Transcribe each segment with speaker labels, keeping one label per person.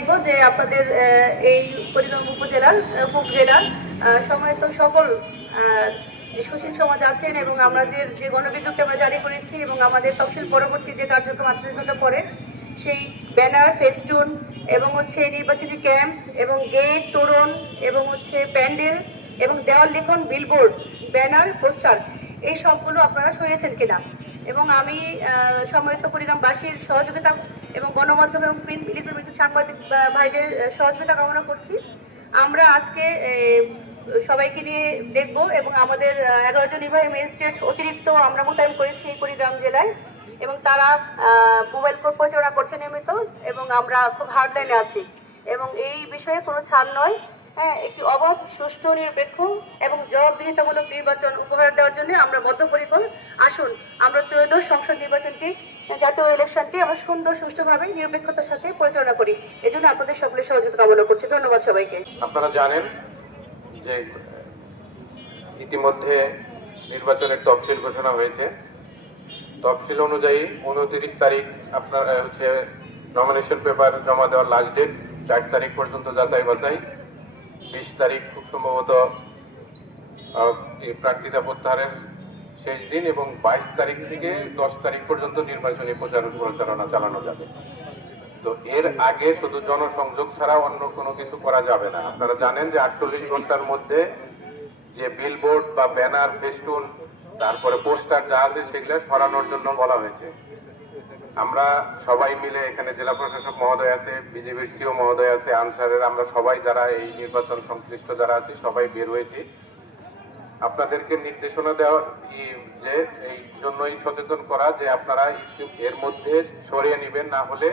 Speaker 1: দেখব যে আপনাদের এই পরিণাম উপজেলার উপজেলার সময়ত সকল সুশীল সমাজ আছেন এবং আমরা যে যে গণবিজ্ঞপ্তি আমরা জারি করেছি এবং আমাদের তফসিল পরবর্তী যে কার্যক্রম আটচল্লিশ ঘণ্টা পরে সেই ব্যানার ফেস্টুন এবং হচ্ছে নির্বাচনী ক্যাম্প এবং গেট তোরণ এবং হচ্ছে প্যান্ডেল এবং দেওয়াল লিখন বিলবোর্ড ব্যানার পোস্টার এই সবগুলো আপনারা সরিয়েছেন কিনা? এবং আমি আহ, সম্মানিত পরিণামবাসীর সহযোগিতা এবং গণমাধ্যম এবং প্রিন্ট ইলেকট্রনিক সাংবাদিক ভাইদের সহযোগিতা কামনা করছি। আমরা আজকে সবাইকে নিয়ে দেখব এবং আমাদের এগারো জন নির্বাহী ম্যাজিস্ট্রেট অতিরিক্ত আমরা মোতায়েন করেছি কুড়িগ্রাম জেলায় এবং তারা মোবাইল কোর্ট পরিচালনা করছে নিয়মিত এবং আমরা খুব হার্ড লাইনে আছি। এবং এই বিষয়ে কোনো ছাড় নয়। হ্যাঁ একটি অবাধ, সুষ্ঠু নিরপেক্ষ এবং জবাবদিহিতামূলক নির্বাচন উপহার দেওয়ার জন্য আমরা বদ্ধপরিকর আসুন, আমরা ত্রয়োদশ সংসদ নির্বাচনটি, জাতীয় ইলেকশনটি আমরা সুন্দর, সুষ্ঠুভাবে, নিরপেক্ষতার সাথে পরিচালনা করি। এজন্য আপনাদের সকলের সহযোগিতা কামনা করছি। ধন্যবাদ সবাইকে।
Speaker 2: আপনারা জানেন যে, ইতিমধ্যে নির্বাচনের তফসিল ঘোষণা হয়েছে। তফসিল অনুযায়ী উনত্রিশ তারিখ আপনার হচ্ছে নমিনেশন পেপার জমা দেওয়ার লাস্ট ডেট চার তারিখ পর্যন্ত যাচাই বাছাই বিশ তারিখ খুব সম্ভবত এই প্রার্থিতা প্রত্যাহারের শেষ দিন এবং বাইশ তারিখ থেকে দশ তারিখ পর্যন্ত নির্বাচনী প্রচার প্রচারণা চালানো যাবে। তো এর আগে শুধু জনসংযোগ ছাড়া অন্য কোনো কিছু করা যাবে না। আপনারা জানেন যে আটচল্লিশ ঘণ্টার মধ্যে যে বিলবোর্ড বা ব্যানার ফেস্টুন তারপরে পোস্টার যা আছে সেগুলো সরানোর জন্য বলা হয়েছে। আমরা সবাই মিলে এখানে জেলা প্রশাসক মহোদয় আছে বিজেপির সিও মহোদয় আছে, আনসারের আমরা সবাই যারা এই নির্বাচন সংশ্লিষ্ট যারা আছি সবাই বের হয়েছি। আপনাদেরকে নির্দেশনা দেওয়া যে এই জন্যই সচেতন করা যে আপনারা এর মধ্যে সরিয়ে নেবেন, না হলে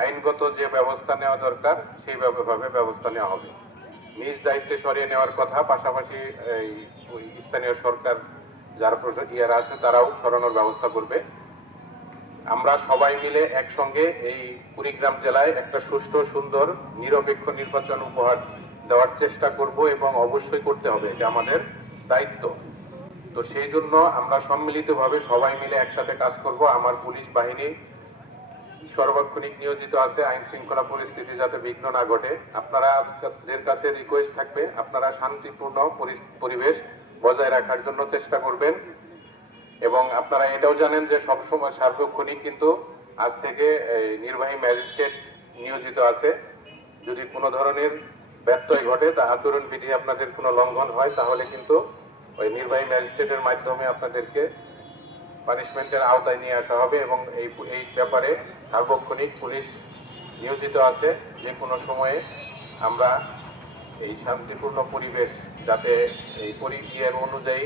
Speaker 2: আইনগত যে ব্যবস্থা নেওয়া দরকার সেই ভাবে ব্যবস্থা নেওয়া হবে। নিজ দায়িত্বে সরিয়ে নেওয়ার কথা, পাশাপাশি স্থানীয় সরকার যারা ইয়ারা আছে তারাও সরানোর ব্যবস্থা করবে। আমরা সবাই মিলে একসঙ্গে এই কুড়িগ্রাম জেলায় একটা সুষ্ঠু, সুন্দর, নিরপেক্ষ নির্বাচন উপহার দেওয়ার চেষ্টা করব এবং অবশ্যই করতে হবে, এটা আমাদের দায়িত্ব। তো সেই জন্য আমরা সম্মিলিতভাবে সবাই মিলে একসাথে কাজ করব। আমার পুলিশ বাহিনী সর্বাক্ষণিক নিয়োজিত আছে, আইন শৃঙ্খলা পরিস্থিতি যাতে বিঘ্ন না ঘটে। আপনারা আপনাদের কাছে রিকোয়েস্ট থাকবে, আপনারা শান্তিপূর্ণ পরি- পরিবেশ বজায় রাখার জন্য চেষ্টা করবেন। এবং আপনারা এটাও জানেন যে সবসময় সার্বক্ষণিক কিন্তু আজ থেকে নির্বাহী ম্যাজিস্ট্রেট নিয়োজিত আছে। যদি কোনো ধরনের ব্যত্যয় ঘটে, তা আচরণ বিধি আপনাদের কোনো লঙ্ঘন হয়, তাহলে কিন্তু ওই নির্বাহী ম্যাজিস্ট্রেটের মাধ্যমে আপনাদেরকে পানিশমেন্টের আওতায় নিয়ে আসা হবে এবং এই এই ব্যাপারে সার্বক্ষণিক পুলিশ নিয়োজিত আছে। যে কোনো সময়ে আমরা এই শান্তিপূর্ণ পরিবেশ যাতে এই পরিচয়ের অনুযায়ী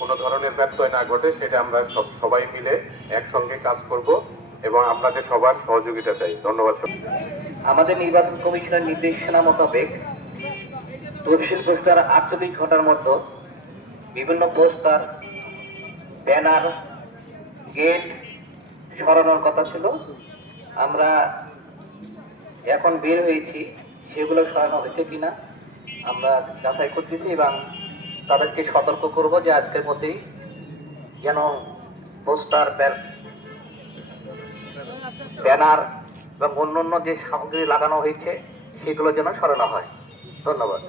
Speaker 2: কোনো ধরনের ব্যত্যয় না ঘটে, সেটা আমরা সব সবাই মিলে একসঙ্গে কাজ করব এবং আপনাদের সবার সহযোগিতা চাই। ধন্যবাদ
Speaker 3: আমাদের নির্বাচন কমিশনের নির্দেশনা মোতাবেক তফসিল পোস্টার আটচল্লিশ ঘণ্টার মধ্যে বিভিন্ন পোস্টার, ব্যানার, গেট সরানোর কথা ছিল। আমরা এখন বের হয়েছি, সেগুলো সরানো হয়েছে কিনা আমরা যাচাই করতেছি এবং তাদেরকে সতর্ক করব যে আজকের মধ্যেই যেন পোস্টার ব্যানার এবং অন্য অন্য যে সামগ্রী লাগানো হয়েছে, সেগুলো যেন সরানো হয়। ধন্যবাদ।